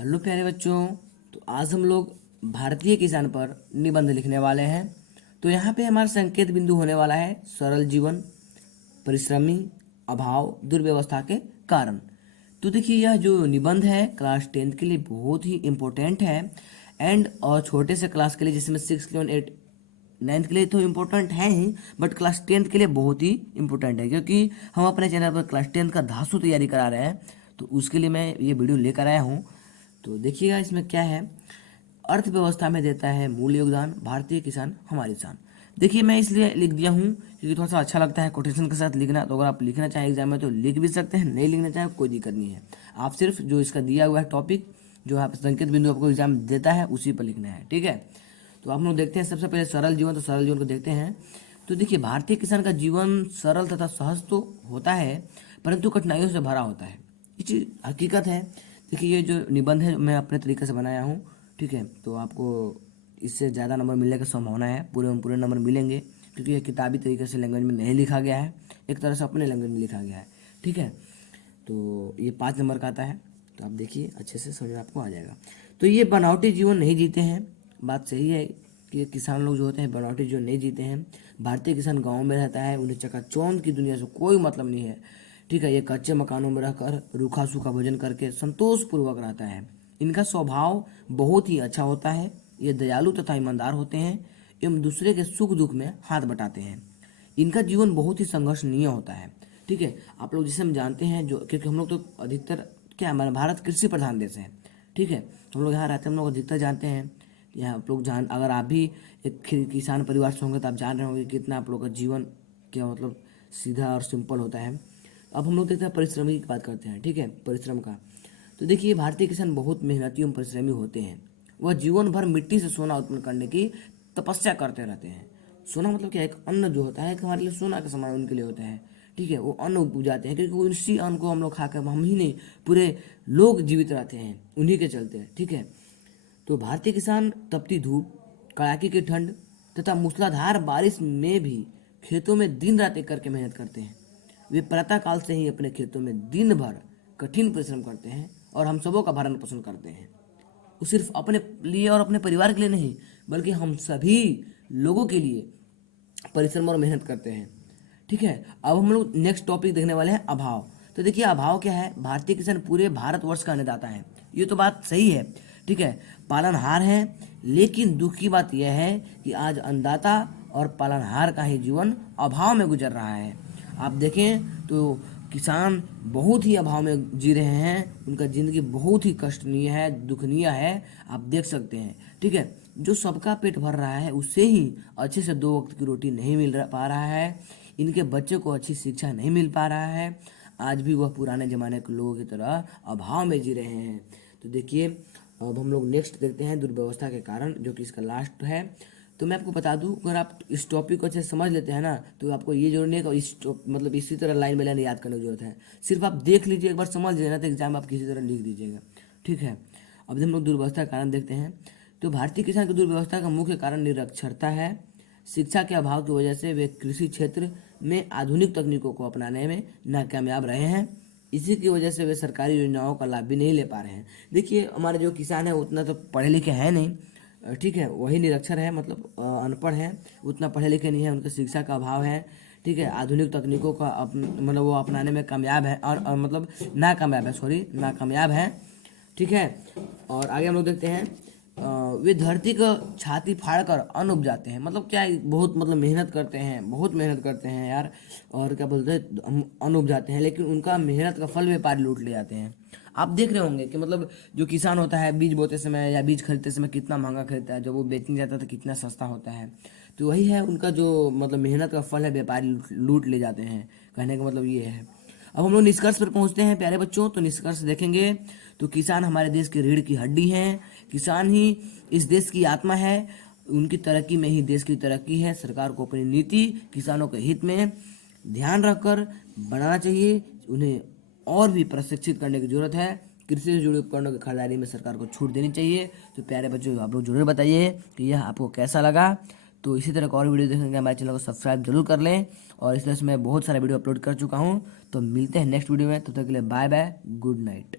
Hello प्यारे बच्चों। तो आज हम लोग भारतीय किसान पर निबंध लिखने वाले हैं। तो यहाँ पे हमारा संकेत बिंदु होने वाला है सरल जीवन, परिश्रमी, अभाव, दुर्व्यवस्था के कारण। तो देखिए यह जो निबंध है क्लास 10th के लिए बहुत ही इम्पोर्टेंट है। एंड और छोटे से क्लास के लिए जिसमें 6, 7, 8, 9th के लिए तो इम्पोर्टेंट है ही, बट क्लास 10th के लिए बहुत ही इम्पोर्टेंट है क्योंकि हम अपने चैनल पर क्लास 10th का धांसू तैयारी करा रहे हैं। तो उसके लिए मैं ये वीडियो लेकर आया हूँ। तो देखिएगा इसमें क्या है। अर्थव्यवस्था में देता है मूल योगदान भारतीय किसान हमारी शान। देखिए मैं इसलिए लिख दिया हूँ क्योंकि थोड़ा सा अच्छा लगता है कोटेशन के साथ लिखना। तो अगर आप लिखना चाहें एग्जाम में तो लिख भी सकते हैं, नहीं लिखना चाहें कोई दिक्कत नहीं है। आप सिर्फ जो इसका दिया हुआ है टॉपिक, जो आप संकेत बिंदु आपको एग्जाम देता है उसी पर लिखना है, ठीक है। तो आप लोग देखते हैं सबसे पहले सरल जीवन। तो सरल जीवन को देखते हैं। तो देखिए भारतीय किसान का जीवन सरल तथा सहज तो होता है परंतु कठिनाइयों से भरा होता है। ये चीज़ हकीकत है। देखिए ये जो निबंध है मैं अपने तरीके से बनाया हूँ, ठीक है। तो आपको इससे ज़्यादा नंबर मिलने की संभावना है, पूरे नंबर मिलेंगे क्योंकि ये किताबी तरीके से लैंग्वेज में नहीं लिखा गया है, एक तरह से अपने लैंग्वेज में लिखा गया है, ठीक है। तो ये 5 नंबर का आता है। तो आप देखिए अच्छे से समझ में आपको आ जाएगा। तो ये बनावटी जीवन नहीं जीते हैं, बात सही है कि किसान लोग जो होते हैं बनावटी जीवन नहीं जीते हैं। भारतीय किसान गाँव में रहता है, उन्हें चकाचौंध की दुनिया से कोई मतलब नहीं है, ठीक है। ये कच्चे मकानों में रहकर रूखा सूखा भोजन करके संतोष पूर्वक रहता है। इनका स्वभाव बहुत ही अच्छा होता है। ये दयालु तथा ईमानदार होते हैं एवं दूसरे के सुख दुख में हाथ बटाते हैं। इनका जीवन बहुत ही संघर्षणीय होता है, ठीक है। आप लोग जिसे हम जानते हैं जो, क्योंकि हम लोग तो अधिकतर क्या हमारा भारत कृषि प्रधान देश है, ठीक है। तो हम लोग यहाँ रहते हैं, हम लोग अधिकतर जानते हैं। यहाँ आप लोग जान, अगर आप भी एक किसान परिवार से होंगे तो आप जान रहे होंगे कितना आप लोग का जीवन क्या मतलब सीधा और सिंपल होता है। अब हम लोग देखते हैं परिश्रमी की बात करते हैं, ठीक है, परिश्रम का। तो देखिए भारतीय किसान बहुत मेहनती एवं परिश्रमी होते हैं। वह जीवन भर मिट्टी से सोना उत्पन्न करने की तपस्या करते रहते हैं। सोना मतलब क्या है, एक अन्न जो होता है कि हमारे लिए सोना का समान उनके लिए होता है, ठीक है। वो अन्न उपजाते हैं क्योंकि उसी अन्न को हम लोग खाकर, हम ही नहीं पूरे लोग जीवित रहते हैं उन्हीं के चलते, ठीक है। तो भारतीय किसान तपती धूप, कड़ाके की ठंड तथा मूसलाधार बारिश में भी खेतों में दिन रात एक करके मेहनत करते हैं। वे प्रातः काल से ही अपने खेतों में दिन भर कठिन परिश्रम करते हैं और हम सबों का भरण पोषण करते हैं। वो सिर्फ अपने लिए और अपने परिवार के लिए नहीं बल्कि हम सभी लोगों के लिए परिश्रम और मेहनत करते हैं, ठीक है। अब हम लोग नेक्स्ट टॉपिक देखने वाले हैं अभाव। तो देखिए अभाव क्या है, भारतीय किसान पूरे भारतवर्ष का अन्नदाता है, ये तो बात सही है, ठीक है। पालनहार है, लेकिन दुख की बात यह है कि आज अन्नदाता और पालनहार का ही जीवन अभाव में गुजर रहा है। आप देखें तो किसान बहुत ही अभाव में जी रहे हैं, उनका ज़िंदगी बहुत ही कष्टनीय है, दुखनीय है, आप देख सकते हैं, ठीक है। जो सबका पेट भर रहा है उससे ही अच्छे से 2 वक्त की रोटी नहीं पा रहा है, इनके बच्चे को अच्छी शिक्षा नहीं मिल पा रहा है। आज भी वह पुराने ज़माने के लोगों की तरह अभाव में जी रहे हैं। तो देखिए अब हम लोग नेक्स्ट देखते हैं दुर्व्यवस्था के कारण, जो कि इसका लास्ट है। तो मैं आपको बता दूं, अगर आप इस टॉपिक को अच्छे से समझ लेते हैं ना तो आपको ये जरूरी नहीं है कि मतलब इसी तरह लाइन बाय लाइन याद करने की जरूरत है। सिर्फ आप देख लीजिए, एक बार समझ लीजिए ना तो एग्जाम आप किसी तरह लिख दीजिएगा, ठीक है। अब हम लोग दुर्व्यवस्था का कारण देखते हैं। तो भारतीय किसान की दुर्व्यवस्था का मुख्य कारण निरक्षरता है। शिक्षा के अभाव की वजह से वे कृषि क्षेत्र में आधुनिक तकनीकों को अपनाने में नाकामयाब रहे हैं। इसी की वजह से वे सरकारी योजनाओं का लाभ भी नहीं ले पा रहे हैं। देखिए हमारे जो किसान है उतना तो पढ़े लिखे हैं नहीं, ठीक है, वही निरक्षर है, मतलब अनपढ़ है, उतना पढ़े लिखे नहीं है, उनके शिक्षा का अभाव है, ठीक है। आधुनिक तकनीकों का मतलब वो अपनाने में कामयाब है और मतलब नाकामयाब है, सॉरी नाकामयाब है, ठीक है। और आगे हम लोग देखते हैं वे धरती को छाती फाड़ कर अन्न उपजाते हैं। मतलब क्या है, बहुत मतलब मेहनत करते हैं, बहुत मेहनत करते हैं यार, और क्या बोलते हैं हम अन्न उपजाते हैं, लेकिन उनका मेहनत का फल व्यापारी लूट ले जाते हैं। आप देख रहे होंगे कि मतलब जो किसान होता है बीज बोते समय या बीज खरीदते समय कितना महंगा खरीदता है, जब वो बेचने जाता है तो कितना सस्ता होता है। तो वही है उनका जो मतलब मेहनत का फल है व्यापारी लूट ले जाते हैं, कहने का मतलब ये है। अब हम लोग निष्कर्ष पर पहुंचते हैं प्यारे बच्चों। तो निष्कर्ष देखेंगे तो किसान हमारे देश की रीढ़ की हड्डी हैं, किसान ही इस देश की आत्मा है, उनकी तरक्की में ही देश की तरक्की है। सरकार को अपनी नीति किसानों के हित में ध्यान रखकर बनाना चाहिए, उन्हें और भी प्रशिक्षित करने की जरूरत है। कृषि से जुड़े उपकरणों की खरीदारी में सरकार को छूट देनी चाहिए। तो प्यारे बच्चों आप लोग जरूर बताइए कि यह आपको कैसा लगा। तो इसी तरह का और वीडियो देखने के लिए हमारे चैनल को सब्सक्राइब जरूर कर लें। और इस तरह से मैं बहुत सारे वीडियो अपलोड कर चुका हूँ। तो मिलते हैं नेक्स्ट वीडियो में, तब तक के लिए बाय बाय, गुड नाइट।